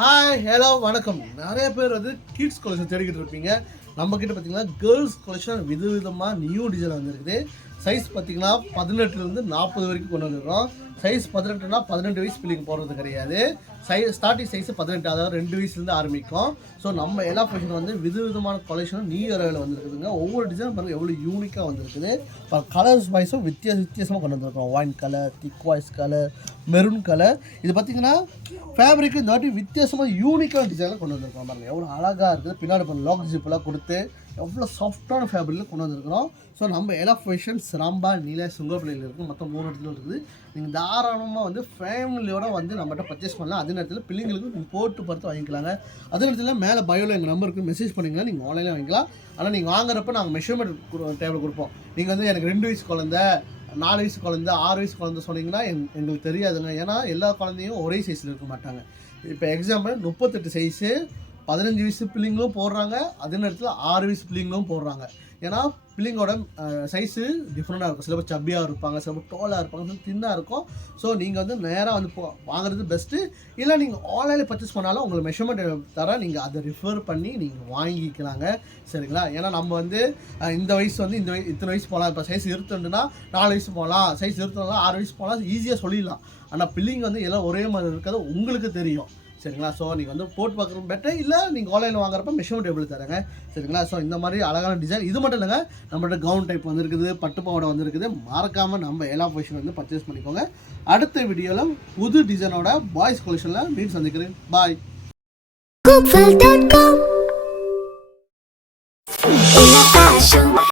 Hi hello வணக்கம். நிறைய பேர் வந்து கிட்ஸ் கலெக்ஷன் தேடிக்கிட்டு இருப்பீங்க. நம்மக்கிட்ட பார்த்தீங்கன்னா கேர்ள்ஸ் கலெக்ஷன் விதவிதமாக நியூ டிசைன் வந்துருக்குது. சைஸ் பார்த்தீங்கன்னா 18லேருந்து 40 வரைக்கும் கொண்டு வந்துருக்கோம். சைஸ் 18னா 18 வயசு பிள்ளைங்க போடுறது கிடையாது. ஸ்டார்டிங் சைஸ் 18, அதாவது 2 வயசுலேருந்து ஆரம்பிக்கும். ஸோ நம்ம எல்லா ஃபேஷன் வந்து விதவிதமான கலெக்ஷனும் நியூ இயரில் வந்துருக்குதுங்க. ஒவ்வொரு டிசைன் பாருங்கள் எவ்வளோ யூனிக்காக வந்துருக்குது. இப்போ கலர்ஸ் வைஸும் வித்தியாசமாக கொண்டு வந்துருக்கோம். ஒயின் கலர், திக் வாய்ஸ் கலர், மெரூன் கலர். இது பார்த்தீங்கன்னா ஃபேப்ரிக்கு இந்த வாட்டி வித்தியாசமாக யூனிக்கான டிசைனில் கொண்டு வந்திருக்கோம். பாருங்கள் எவ்வளோ அழகாக இருக்குது. பின்னாடி பண்ண லாக் ஜிப்பெல்லாம் கொடுத்து எவ்வளோ சாஃப்டான ஃபேப்ரிக்கில் கொண்டு வந்திருக்கிறோம். ஸோ நம்ம எல்லா ஃபேஷன்ஸ் ராம்பா, நீல, சுங்கப்பள்ளியில் இருக்குது. மொத்தம் 3 இடத்துல இருக்குது. நீங்கள் தாராளமாக வந்து ஃபேமிலியோடு வந்து நம்மகிட்ட பர்ச்சேஸ் பண்ணலாம். அதே நேரத்தில் பிள்ளைங்களுக்கு நீங்கள் போட்டு பார்த்து வாங்கிக்கலாங்க. அதே நேரத்தில் மேலே பயோவில் எங்கள் நம்பருக்கு மெசேஜ் பண்ணிங்கன்னா நீங்கள் ஆன்லைனில் வாங்கிக்கலாம். ஆனால் நீங்கள் வாங்குறப்ப நாங்கள் மெஷர்மெண்ட் டேபிள் கொடுப்போம். நீங்கள் வந்து எனக்கு 2 வயசு குழந்தை, 4 வயசு குழந்தை, 6 வயசு குழந்தை சொன்னீங்கன்னா எங்களுக்கு தெரியாதுங்க. ஏன்னா எல்லா குழந்தையும் ஒரே சைஸில் இருக்க மாட்டாங்க. இப்போ எக்ஸாம்பிள் 38 சைஸு 15 வயசு பிள்ளைங்களும் போடுறாங்க. அதே நேரத்தில் 6 வயசு பிள்ளைங்களும் போடுறாங்க. ஏன்னா பிள்ளைங்களோட சைஸு டிஃப்ரெண்ட்டாக இருக்கும். சில பேர் சப்பியாக இருப்பாங்க, சில பேர் டோலாக இருப்பாங்க, சில தின்னாக இருக்கும். ஸோ நீங்கள் வந்து நேராக வந்து வாங்குறது பெஸ்ட்டு. இல்லை நீங்கள் ஆன்லைனில் பர்ச்சேஸ் பண்ணாலும் உங்களுக்கு மெஷர்மெண்ட் தர நீங்கள் அதை ரிஃபர் பண்ணி நீங்கள் வாங்கிக்கலாங்க. சரிங்களா? ஏன்னா நம்ம வந்து இந்த வயசு வந்து இத்தனை வயசு போகலாம். இப்போ சைஸ் 22னா 4 வயசு போகலாம், சைஸ் 22 6 வயசு போகலாம், ஈஸியாக சொல்லிடலாம். ஆனால் பிள்ளைங்க வந்து எல்லாம் ஒரே மாதிரி இருக்கிறது உங்களுக்கு தெரியும். சரிங்களா? ஸோ நீங்கள் வந்து போட்டு பார்க்குறது பெட்டர். இல்லை நீங்கள் ஆன்லைனில் வாங்குறப்ப மெஷர்மெண்ட் டேபிள் தரேங்க. சரிங்களா? ஸோ இந்த மாதிரி அழகான டிசைன் இது மட்டும் இல்லைங்க, நம்மள்ட்ட கவுன் டைப் வந்துருக்குது, பட்டு பாவாடை வந்துருக்குது. மறக்காமல் நம்ம எல்லா ஃபேஷன் வந்து பர்ச்சேஸ் பண்ணிக்கோங்க. அடுத்த வீடியோவில் புது டிசைனோட பாய்ஸ் கலெக்ஷனில் மீட் சந்திக்கிறேன். பாய்.